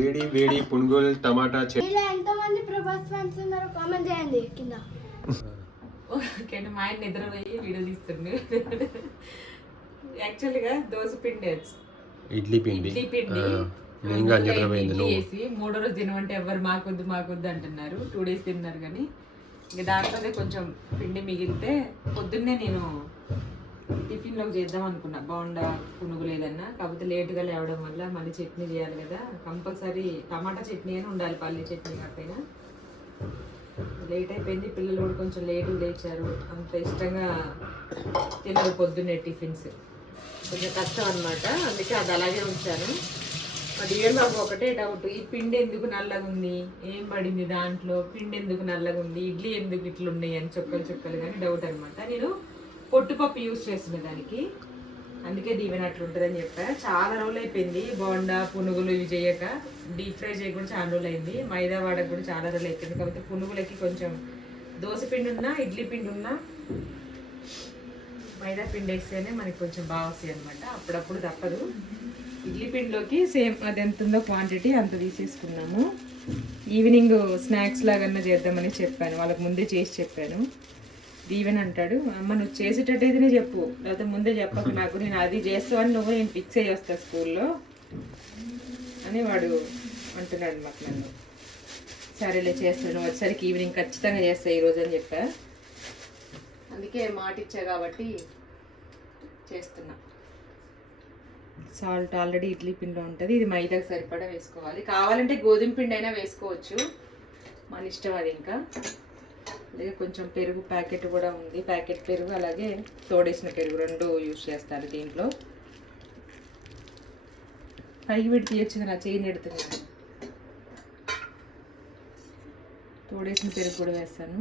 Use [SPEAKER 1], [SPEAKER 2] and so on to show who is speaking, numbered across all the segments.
[SPEAKER 1] వేడి వేడి పునుగులు టమాటా
[SPEAKER 2] మీలో ఎంతమంది ప్రభాస్ ఫ్యాన్స్ ఉన్నారో కామెంట్ చేయండి కింద.
[SPEAKER 3] ఓకే మా ఆయన నిద్రపోయి వీడియో తీస్తుంది యాక్చువల్గా దోశ పిండి
[SPEAKER 1] ఇడ్లీ పిండి.
[SPEAKER 3] ఇడ్లీ పిండి
[SPEAKER 1] ఇంకా నిద్రపోయింది
[SPEAKER 3] మూడో రోజు తినమంటే ఎవరు మాకొద్దు మాకొద్దు అంటున్నారు. టూ డేస్ తిన్నారు కానీ ఇంక దాంట్లోనే కొంచెం పిండి మిగిలితే పొద్దున్నే నేను టిఫిన్లోకి చేద్దాం అనుకున్నా. బాగుండా పునుగు లేదన్నా కాకపోతే లేటుగా లేవడం వల్ల మళ్ళీ చట్నీ చేయాలి కదా. కంపల్సరీ టమాటా చట్నీ అని ఉండాలి పల్లీ చట్నీ కాకపోయినా. లేట్ అయిపోయింది. పిల్లలు కూడా కొంచెం లేటు లేచారు. అంత ఇష్టంగా తినరు పొద్దున్నే టిఫిన్స్. కొంచెం కష్టం అనమాట అందుకే అది అలాగే ఉంచాను. మరి ఏం బాబు ఒకటే డౌట్ ఈ పిండి ఎందుకు నల్లగా ఉంది? ఏం పడింది దాంట్లో? పిండి ఎందుకు నల్లగా ఉంది? ఇడ్లీ ఎందుకు ఇట్లున్నాయి? అని చుక్కలు చుక్కలు కానీ డౌట్ అనమాట నేను పొట్టుపప్పు యూజ్ చేసిన దానికి అందుకే దీవెన అట్లుంటుందని చెప్పా. చాలా రోజులు అయిపోయింది బోండా పునుగులు ఇవి చేయక. డీప్ ఫ్రై చేయకుండా చాలా రోజులు అయింది మైదా వాడక కూడా చాలా రోజులు అయిపోయింది కాబట్టి పునుగులకి కొంచెం దోశ పిండి ఉన్నా ఇడ్లీ పిండి ఉన్నా మైదా పిండి వేస్తేనే మనకి కొంచెం బాగా వస్తాయి అనమాట అప్పుడప్పుడు తప్పదు. ఇడ్లీ పిండిలోకి సేమ్ అది ఎంత ఉందో క్వాంటిటీ అంత తీసేసుకున్నాము. ఈవినింగ్ స్నాక్స్ లాగన్నా చేద్దామని చెప్పాను. వాళ్ళకి ముందే చేసి చెప్పాను. దీవెన్ అంటాడు అమ్మ నువ్వు చేసేటట్టయితేనే చెప్పు. లేకపోతే ముందే చెప్పకు నాకు. నేను అది చేస్తావని నువ్వు నేను ఫిక్స్ అయ్యి వస్తా స్కూల్లో. అని వాడు అంటున్నాడు మాకు నన్ను. సరేలే చేస్తాను నువ్వు వచ్చేసరికి ఈవినింగ్ ఖచ్చితంగా చేస్తా ఈరోజు అని చెప్పా. అందుకే మాట ఇచ్చా కాబట్టి చేస్తున్నా. సాల్ట్ ఆల్రెడీ ఇడ్లీ పిండి ఉంటుంది. ఇది మైదాకి సరిపడా వేసుకోవాలి. కావాలంటే గోధుమ పిండి అయినా వేసుకోవచ్చు. మన ఇష్టం అది ఇంకా. అలాగే కొంచెం పెరుగు ప్యాకెట్ కూడా ఉంది. ప్యాకెట్ పెరుగు అలాగే తోడేసిన పెరుగు రెండు యూజ్ చేస్తాను దీంట్లో. పైకి పెట్టి తీయచ్చు నా చేయి నెడుతున్నాను తోడేసిన పెరుగు కూడా వేస్తాను.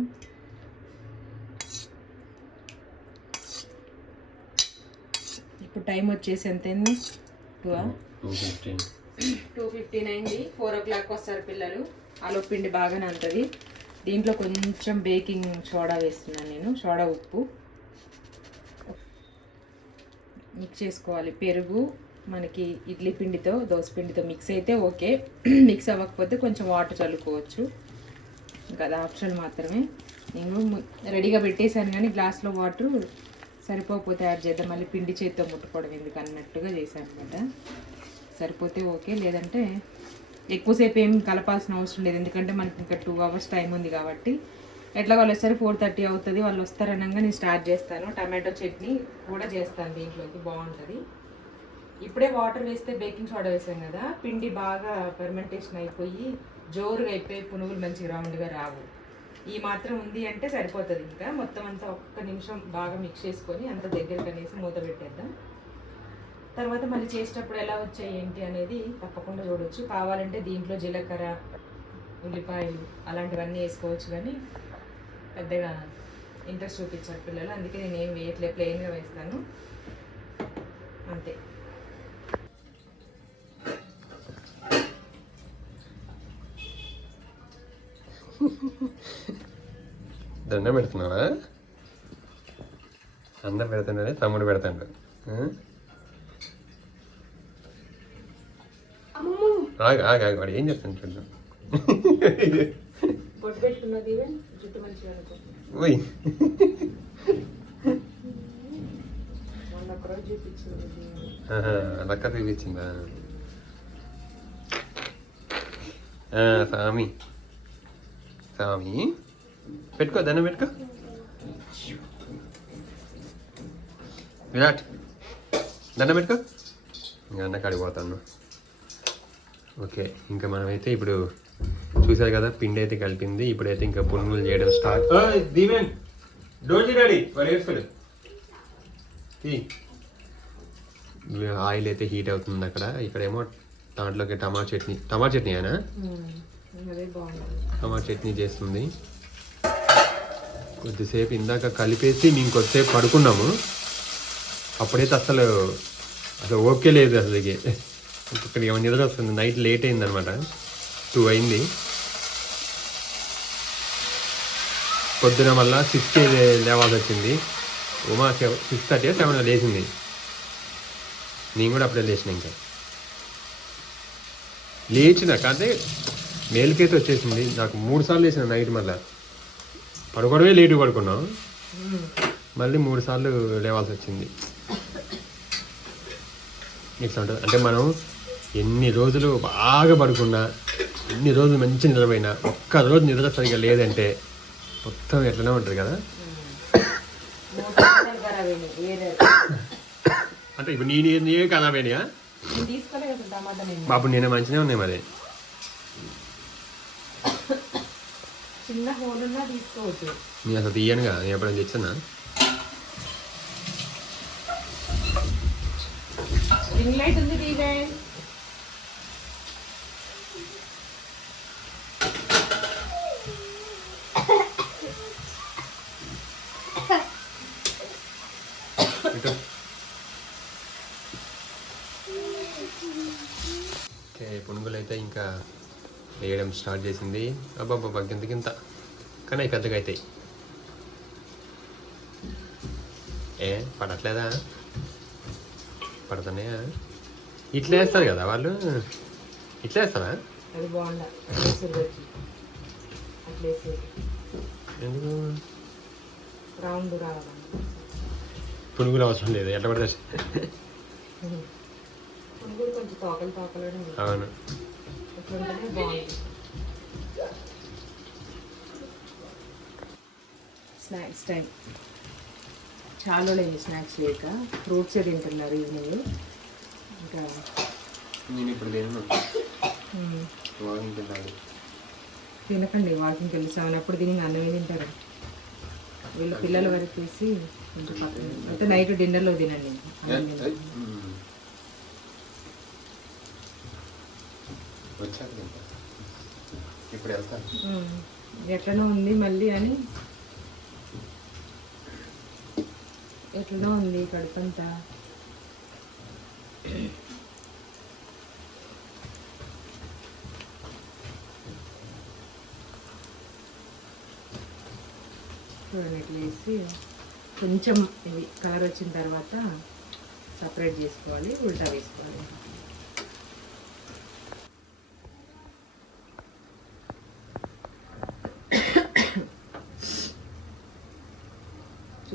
[SPEAKER 3] ఇప్పుడు టైం వచ్చేసి ఎంత అయింది టూ
[SPEAKER 1] టూ ఫిఫ్టీన్
[SPEAKER 3] అయింది. ఫోర్ ఓ క్లాక్ వస్తారు పిల్లలు. ఆలో పిండి బాగానే ఉంటుంది దీంట్లో కొంచెం బేకింగ్ సోడా వేస్తున్నాను నేను సోడా ఉప్పు. మిక్స్ చేసుకోవాలి. పెరుగు మనకి ఇడ్లీ పిండితో దోశ పిండితో మిక్స్ అయితే ఓకే. మిక్స్ అవ్వకపోతే కొంచెం వాటర్ చల్లుకోవచ్చు. ఇంకా అది ఆప్షన్ మాత్రమే. నేను రెడీగా పెట్టేశాను కానీ గ్లాస్లో వాటర్ సరిపోకపోతే యాడ్ చేద్దాం. మళ్ళీ పిండి చేతితో ముట్టుకోవడం ఎందుకు అన్నట్టుగా చేశాను అనమాట సరిపోతే ఓకే. లేదంటే ఎక్కువసేపు ఏం కలపాల్సిన అవసరం లేదు. ఎందుకంటే మనకి ఇంకా టూ అవర్స్ టైం ఉంది కాబట్టి. ఎట్లా వాళ్ళు వస్తారు ఫోర్ థర్టీ అవుతుంది. వాళ్ళు వస్తారనగా నేను స్టార్ట్ చేస్తాను. టమాటో చట్నీ కూడా చేస్తాను దీంట్లోకి. బాగుంటుంది. ఇప్పుడే వాటర్ వేస్తే బేకింగ్ సోడా వేసాం కదా. పిండి బాగా ఫెర్మెంటేషన్ అయిపోయి జోరుగా అయిపోయి పునుగులు మంచిగా రౌండ్గా రావు. ఈ మాత్రం ఉంది అంటే సరిపోతుంది ఇంకా. మొత్తం అంతా ఒక్క నిమిషం బాగా మిక్స్ చేసుకొని అంత దగ్గర కనీసం మూత పెట్టేద్దాం. తర్వాత మళ్ళీ చేసేటప్పుడు ఎలా వచ్చాయి ఏంటి అనేది తప్పకుండా చూడవచ్చు కావాలంటే దీంట్లో జీలకర్ర ఉల్లిపాయలు అలాంటివన్నీ వేసుకోవచ్చు కానీ పెద్దగా ఇంట్రెస్ట్ చూపించారు పిల్లలు. అందుకే నేను ఏం వేయట్లేదు ప్లెయిన్గా వేస్తాను. అంతే.
[SPEAKER 1] దండం పెడుతున్నావా? అందరు పెడుతున్నాడే తమ్ముడు పెడతాడు ఆ?
[SPEAKER 2] అమ్మమ్మ
[SPEAKER 1] ఆగు ఆగు వాడు ఏం చేస్తాను చూద్దాం ఓయ్. లక్క చూపించిందా స్వామి. స్వామి పెట్టుకో దండం పెట్టుకో. విరాట్ దండం పెట్టుకో. ఇంకా అన్న కాడికి పోతాను. ఓకే ఇంకా మనమైతే ఇప్పుడు చూసారు కదా పిండి అయితే కలిపింది ఇప్పుడైతే ఇంకా పునుగులు చేయడం స్టార్ట్ దీవెన్ డోంట్ రెడీ వాడు ఆయిల్ అయితే హీట్ అవుతుంది అక్కడ ఇక్కడేమో దాంట్లోకి టమాటా చట్నీ. టమాటా చట్నీ అయినా
[SPEAKER 3] అదే బాగుంది.
[SPEAKER 1] టమాటా చట్నీ చేస్తుంది. కొద్దిసేపు ఇందాక కలిపేసి మేము కొద్దిసేపు పడుకున్నాము. అప్పుడైతే అసలు అసలు ఓకే లేదు అసలు ఇక ఇక్కడ ఏమైనా నిద్ర వస్తుంది నైట్ లేట్ అయింది అనమాట టూ అయింది. పొద్దున మళ్ళా సిక్స్కి లేవాల్సి వచ్చింది. ఉమా సిక్స్ థర్టీ సెవెన్ లేచింది. నేను కూడా అప్పుడే లేచిన ఇంకా. లేచిన కాదే మేలుకైతే వచ్చేసింది. నాకు మూడు సార్లు లేచిన నైట్ మళ్ళీ. పడుకోవడమే లేటు పడుకున్నాం. మళ్ళీ మూడు సార్లు లేవాల్సి వచ్చింది. ఇట్లా ఉంటుంది? అంటే మనం ఎన్ని రోజులు బాగా పడుకున్నా ఎన్ని రోజులు మంచి నిద్రపోయినా ఒక్క రోజు నిద్ర సరిగా లేదంటే మొత్తం ఎట్లనే ఉంటుంది కదా. అంటే ఇప్పుడు నేను
[SPEAKER 3] కదా టమాటా నేను
[SPEAKER 1] బాబు నేను మంచిగా ఉన్నాయి మరి.
[SPEAKER 3] చిన్న హోల్ ఉన్నా తీసుకోవచ్చు.
[SPEAKER 1] నేను అసలు తీయనుగా నేను ఎప్పుడైనా తెచ్చానా?
[SPEAKER 3] రింగ్ లైట్ ఉంది తీవే
[SPEAKER 1] ఇటు. ఓకే పునుగులు అయితే ఇంకా వేయడం స్టార్ట్ చేసింది. అబ్బాబ్బా గింత గింత. కానీ అవి పెద్దగా అవుతాయి ఏ పడట్లేదా? పడుతున్నాయా ఇట్లా వేస్తారు కదా వాళ్ళు? ఇట్లా వేస్తారా? పునుగులు అవసరం లేదు. ఎట్లా పడితే అవును
[SPEAKER 3] ఎట్లుంటేనే బాగుంది స్నాక్స్ టైం. చాలా లేదు స్నాక్స్ లేక ఫ్రూట్స్ తింటున్నారు ఈవినింగ్. ఇంకా
[SPEAKER 1] నేను ఇప్పుడు
[SPEAKER 3] తినకండి వాకింగ్కి వెళ్ళి సెవెన్ అప్పుడు తిని అన్నమే తింటారు. వీళ్ళు పిల్లల వరకు వేసి కొంచెం పక్కన అయితే నైట్ డిన్నర్లో తినండి. ఎట్లనో ఉంది మళ్ళీ అని ఎట్లనో ఉంది కడుపంతా. చూడండి వేసి కొంచెం ఇది కలర్ వచ్చిన తర్వాత సపరేట్ చేసుకోవాలి ఉల్టా వేసుకోవాలి.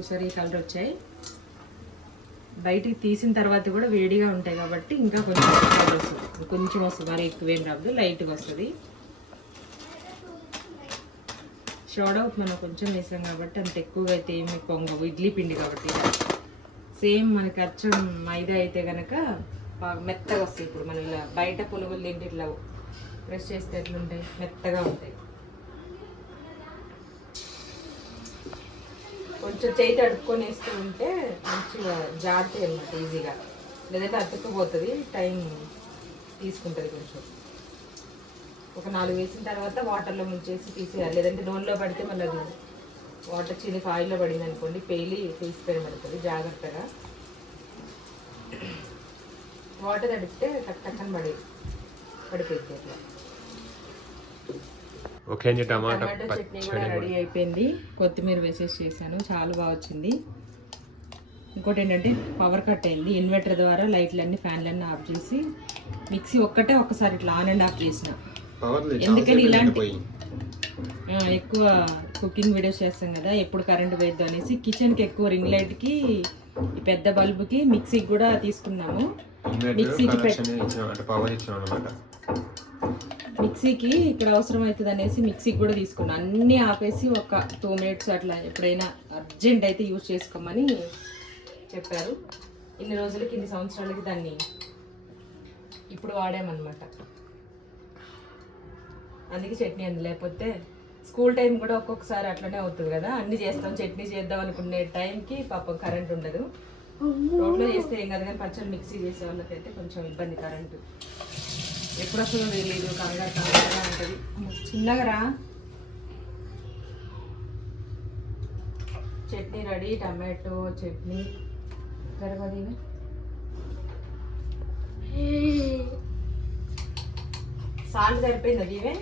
[SPEAKER 3] చూసారు ఈ కలర్ వచ్చాయి. బయటికి తీసిన తర్వాత కూడా వేడిగా ఉంటాయి కాబట్టి ఇంకా కొంచెం వస్తుంది. కొంచెం వస్తుంది మరి ఎక్కువేం రాదు లైట్గా వస్తుంది. షోడౌట్ మనం కొంచెం వేసాం కాబట్టి అంత ఎక్కువగా అయితే ఏమి పొంగవు ఇడ్లీ పిండి కాబట్టి సేమ్ మనకి అచ్చం మైదా అయితే కనుక మెత్తగా వస్తాయి. ఇప్పుడు మనం ఇలా బయట పునుగులు తింటే ఇట్లా ప్రెస్ చేస్తే ఎట్లుంటాయి? మెత్తగా ఉంటాయి. కొంచెం చేయి తడుపుకొని వేస్తూ ఉంటే మంచిగా జారుతాయి అనమాట ఈజీగా. లేదంటే అతుక్కుపోతుంది టైం తీసుకుంటుంది కొంచెం. ఒక నాలుగు వేసిన తర్వాత వాటర్లో ముంచేసి తీసేయాలి. లేదంటే నూనెలో పడితే మళ్ళీ అది వాటర్ చిన్న ఆయిల్లో పడింది అనుకోండి పేలి తీసిపోయి పడుతుంది జాగ్రత్తగా. వాటర్ తడిపితే టక్ టక్కన పడి పడిపోయింది అట్లా.
[SPEAKER 1] ఓకే అండి టమాటా
[SPEAKER 3] చట్నీ కూడా
[SPEAKER 1] పచ్చడి
[SPEAKER 3] రెడీ అయిపోయింది. కొత్తిమీర వేసేసి చేశాను చాలా బాగా వచ్చింది. ఇంకోటి ఏంటంటే పవర్ కట్ అయింది. ఇన్వర్టర్ ద్వారా లైట్లన్నీ ఫ్యాన్లన్నీ ఆఫ్ చేసి మిక్సీ ఒక్కటే ఒక్కసారి ఇట్లా ఆన్ అండ్ ఆఫ్ చేసిన.
[SPEAKER 1] పవర్ లేదు,
[SPEAKER 3] ఎందుకని ఇలాంటి- ఎక్కువ కుకింగ్ వీడియోస్ చేస్తాం కదా ఎప్పుడు కరెంట్ పోయిద్దు అనేసి కిచెన్కి ఎక్కువ రింగ్ లైట్కి ఈ పెద్ద బల్బుకి మిక్సీకి కూడా తీసుకున్నాము. మిక్సీకి
[SPEAKER 1] కనెక్షన్ ఇచ్చినాం అంటే పవర్ అనమాట
[SPEAKER 3] మిక్సీకి ఇక్కడ అవసరం అవుతుంది అనేసి మిక్సీకి కూడా తీసుకున్నాను అన్నీ ఆపేసి ఒక టూ మినిట్స్ అట్లా ఎప్పుడైనా అర్జెంట్ అయితే యూజ్ చేసుకోమని చెప్పారు. ఇన్ని రోజులకి ఇన్ని సంవత్సరాలకి దాన్ని ఇప్పుడు వాడామన్నమాట. అందుకే చట్నీ అంది. లేకపోతే స్కూల్ టైం కూడా ఒక్కొక్కసారి అట్లనే అవుతుంది కదా. అన్ని చేస్తాం చట్నీ చేద్దాం అనుకునే టైంకి పాపం కరెంట్ ఉండదు. రోడ్లో చేస్తే ఏం కాదు కానీ పచ్చడి మిక్సీ చేసే వాళ్ళకైతే కొంచెం ఇబ్బంది కరెంటు. ఎప్పుడు వస్తుందో తెలియదు కంగారు కంగారుగా ఉంటుంది చిన్నగా రా చట్నీ రెడీ టమాటో చట్నీ. తర్వాత సాల్ట్ సరిపోయిందా ఇవే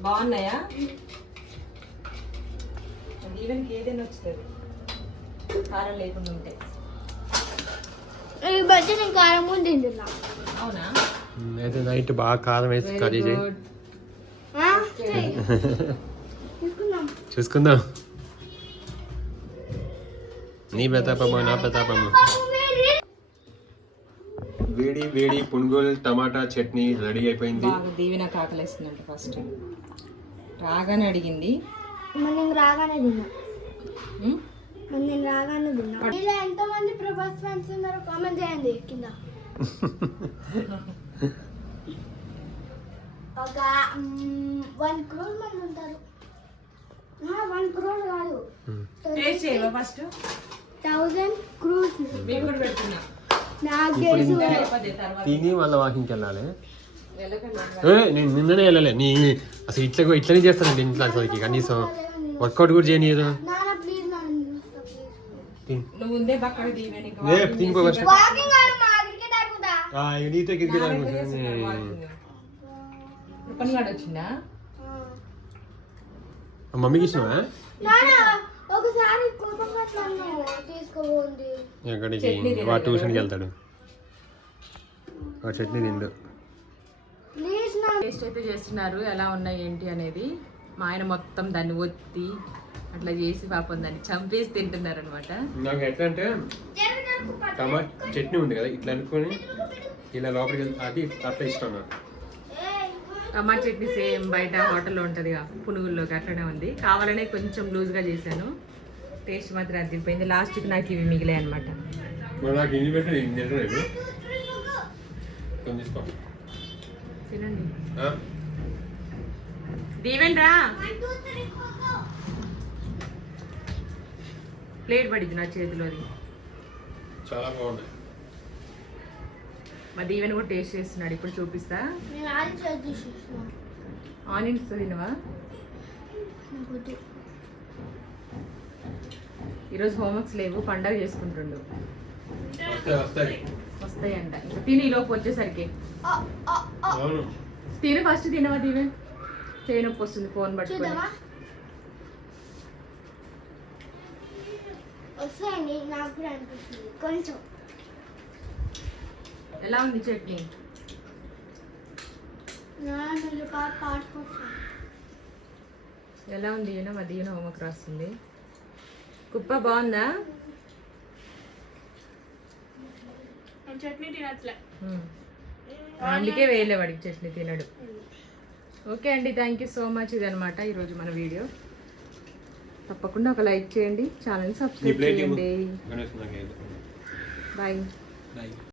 [SPEAKER 3] బాగున్నాయా? ఈవెన్కి ఏదైనా వస్తుంది కారం లేకుండా ఉంటే.
[SPEAKER 2] ఈ బట్టి నేను కారం ముందు తింటున్నా.
[SPEAKER 3] అవునా?
[SPEAKER 1] అయితే నైట్ బాగా కారం వేసి కర్రీ చేయి. చూసుకుందాం. నీ ప్రతాపమ్మ నా ప్రతాపమ్మ వేడి వేడి పునుగులు టమాటా చట్నీ రెడీ అయిపోయింది.
[SPEAKER 3] దీవెన కాకలేస్తుందంట ఫస్ట్ రాగానే అడిగింది.
[SPEAKER 2] నేను రాగానే తిన్నా. నేను రాగానే తిన్నా. ఇలా ఎంతో మంది ప్రభాస్ ఫ్యాన్స్ ఉన్నారు కామెంట్ చేయండి కింద. ఒక వన్ క్రోర్ మంది ఉంటారు. వన్ క్రోర్ కాదు.
[SPEAKER 1] మ్మ్.
[SPEAKER 3] టేస్ట్ చేయవా ఫస్ట్
[SPEAKER 2] థౌజండ్ క్రోర్స్.
[SPEAKER 3] కూడా పెడుతున్నా.
[SPEAKER 2] నాకు తెలుసు.
[SPEAKER 1] తిని మళ్ళీ వాకింగ్కి వెళ్ళాలి. నేను నిన్ననే వెళ్ళలే. నీ అసలు ఇట్లా ఇట్లనే చేస్తానండి ఇంట్లో అసలుకి కనీసం. వర్కౌట్ కూడా చేయనీయదు.
[SPEAKER 3] నువ్వు ముందే పక్కన
[SPEAKER 1] నీతో
[SPEAKER 3] వచ్చిందా
[SPEAKER 1] ఆ, మమ్మీకి ఇచ్చినావా
[SPEAKER 2] ఒకసారి
[SPEAKER 1] ఎక్కడికి?
[SPEAKER 3] కదా
[SPEAKER 1] ట్యూషన్కి? వెళ్తాడు. ఆ చట్నీ తిండు.
[SPEAKER 2] ప్లీజ్ నా
[SPEAKER 3] టేస్ట్ అయితే చేస్తున్నారు. ఎలా ఉన్నాయి ఏంటి అనేది. మా ఆయన మొత్తం దాన్ని ఒత్తి అట్లా చేసి పాపం దాన్ని చంపేసి తింటున్నారు అనమాట
[SPEAKER 1] నాకు ఎట్లా అంటే టమాటా చట్నీ ఉంది కదా ఇట్లా అనుకొని ఇలా లోపలికి అది అట్లా ఇష్టం నాకు.
[SPEAKER 3] టమాటా చట్నీ సేమ్ బయట హోటల్లో ఉంటుంది పునుగుల్లోకి అట్లనే ఉంది. కావాలనే కొంచెం లూజ్గా చేశాను. టేస్ట్ మాత్రం అదిరిపోయింది లాస్ట్కి నాకు ఇవి మిగిలాయి అనమాట
[SPEAKER 1] నాకు ఇన్ని కొంచెం
[SPEAKER 3] తినండి? దీవెన్ రా. ప్లేట్ పడింది నా చేతిలోది.
[SPEAKER 1] చాలా బాగున్నాయి.
[SPEAKER 3] మా దీవెన్ కూడా టేస్ట్ చేస్తున్నాడు. ఇప్పుడు చూపిస్తా. ఆనియన్స్ తినవా. ఈరోజు హోంవర్క్స్ లేవు. పండగ చేసుకుంటుండు.
[SPEAKER 1] వస్తాయి వస్తాయి.
[SPEAKER 3] వస్తాయంట. ఇంకా తిని ఈలోపు వచ్చేసరికి. తిని ఫస్ట్ తినవా దీవెన్? చేయి నొప్పి వస్తుంది ఫోన్ పట్టుకొని.
[SPEAKER 2] వస్తాయండి నాకు కూడా అనిపిస్తుంది. కొంచెం.
[SPEAKER 3] ఎలా ఉంది చట్నీ? ఎలా ఉంది? ఈయన మా దీవెన హోంవర్క్ రాస్తుంది. కుప్ప బాగుందా?
[SPEAKER 2] చట్నీ తినట్లే.
[SPEAKER 3] అందుకే వేయలే వాడికి చట్నీ తినడు. ఓకే అండి థ్యాంక్ యూ సో మచ్ ఇదనమాట ఈరోజు మన వీడియో. తప్పకుండా ఒక లైక్ చేయండి ఛానల్ సబ్స్క్రైబ్. చేయండి. బాయ్.